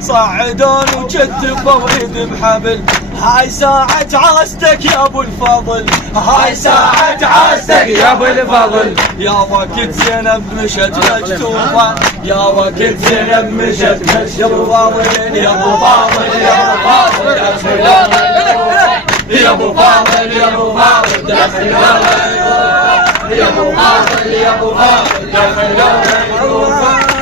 صعدون وكتفوا وايد بحبل. هاي ساعة عاستك يا ابو الفضل، هاي ساعة عاستك يا ابو الفضل. يا وقت زينب مشت مكتوفة، يا وقت زينب مشت مكتوفة. يا ابو فاضل يا ابو فاضل يا ابو فاضل يا ابو فاضل يا ابو فاضل دخل يا ابو فاضل يا ابو فاضل دخل.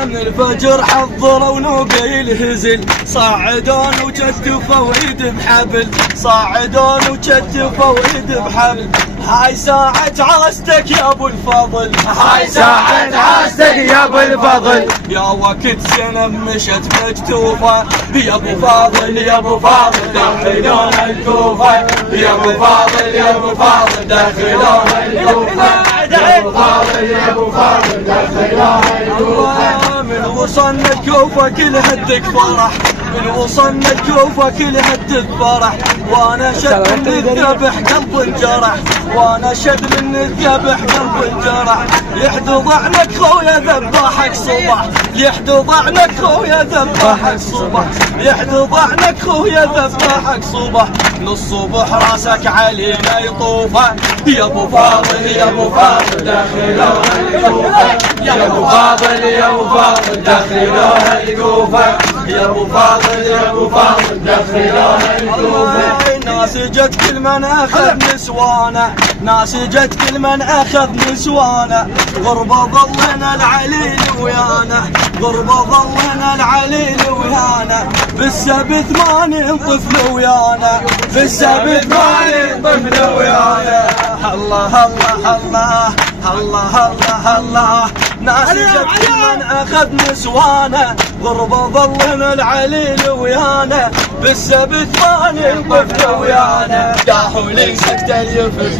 من الفجر حضروا ونوقي الهزل، صعدون وكتفوا وايد بحبل، صعدون وكتفوا وايد بحبل. هاي ساعة عاستك يا ابو الفضل، هاي ساعة عاستك يا ابو الفضل. يا وقت زينب مشت مكتوفة، يا ابو فاضل يا ابو فاضل دخلون الكوفة. يا ابو فاضل يا ابو فاضل دخلون الكوفة. يا ابو فاضل يا ابو فاضل دخلون الكوفة. من وصلنا الكوفة كلها تدق فرح، من وصلنا الكوفة كلها تدق فرح. وانا شد من الذبح قلب انجرح، وانا شد من الذبح قلب انجرح. يحدو ضعنك خويا ذباحك صبح، يحدو ضعنك خويا ذباحك صبح، يحدو ضعنك خويا ذباحك صبح. للصبح راسك علينا يطوفه. يا ابو فاضل يا ابو فاضل دخلوها الكوفة. يا ابو فاضل يا ابو فاضل دخلوها الكوفة. يا ابو فاضل يا ابو فاضل دخلوها الكوفة. ناس جت كل من اخذ نسوانه، ناس جت كل من اخذ نسوانه. غربة ظلنا العليل ويانا، غربة ظلنا العليل ويانا. بالسبت ما نطفل ويانا، بالسبت ما نطفل ويانا. الله الله الله الله الله الله. ناس جت كل من اخذ نسوانه، غربة ظلنا العليل ويانا. بالسبت ما نطفل ويانا. يا حولي سكت اليفز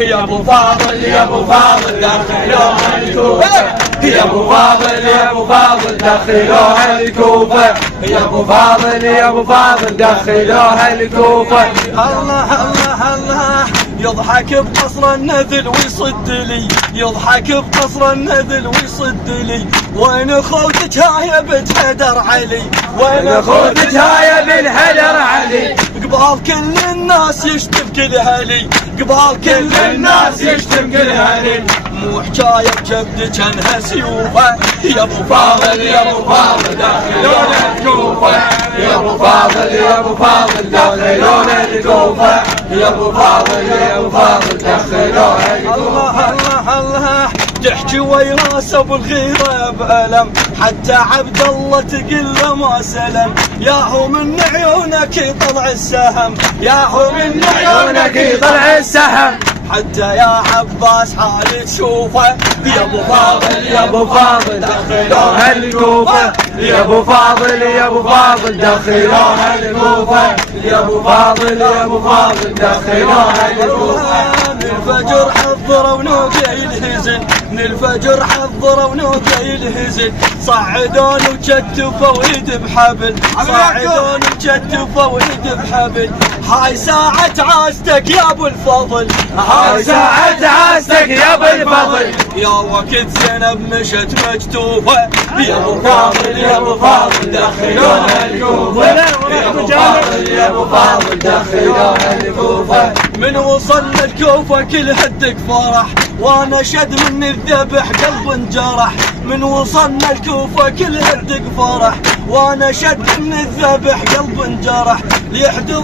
يا ابو فاضل يا ابو فاضل دخلوها الكوفة. يا ابو فاضل يا ابو فاضل دخلوها الكوفة. يا ابو فاضل يا ابو فاضل دخلوها الكوفة. الله الله الله. يضحك بقصر النذل ويصد لي، يضحك بقصر النذل ويصد لي. وين خوتك هاي بنت حيدر علي، وين خوتك هاي بنت حيدر علي. قبال كل الناس يشتم كلها لي، قبال كل الناس يشتم كلها لي. مو حكاية بجبدك انها سيوفة. يا ابو فاضل يا ابو فاضل دخلون الكوفة. يا ابو فاضل يا ابو فاضل دخلون الكوفة. يا ابو فاضل يا ابو فاضل دخلون الكوفة. الله الله الله. تحكي ويراس ابو الغيرة بألم، حتى عبد الله تقل له ما سلم. يا هو من عيونك يطلع السهم، يا هو من عيونك يطلع السهم. حتى يا عباس حالي تشوفه. يا ابو فاضل يا ابو فاضل دخلوها الكوفة. يا ابو فاضل يا ابو فاضل دخلوها الكوفة. يا ابو فاضل يا ابو فاضل دخلوها الكوفة. من الفجر حضروا ونوقي الهزل، من الفجر حضروا ونوقي الهزل. صعدون وكتفوا وايد بحبل، صعدون وكتفوا وايد بحبل. هاي ساعة عاستك يا ابو الفضل، هاي ساعة عاستك يا ابو الفضل. يا وقت زينب مشت مكتوفة. يا ابو فاضل يا ابو فاضل دخلوها الكوفة. يا ابو فاضل يا ابو فاضل دخلوها الكوفة. من وصلنا الكوفة كلها تدق فرح، وانا شد من الذبح قلب انجرح. من وصلنا الكوفة كلها تدق فرح، وانا شد من الذبح قلب انجرح. ليحدو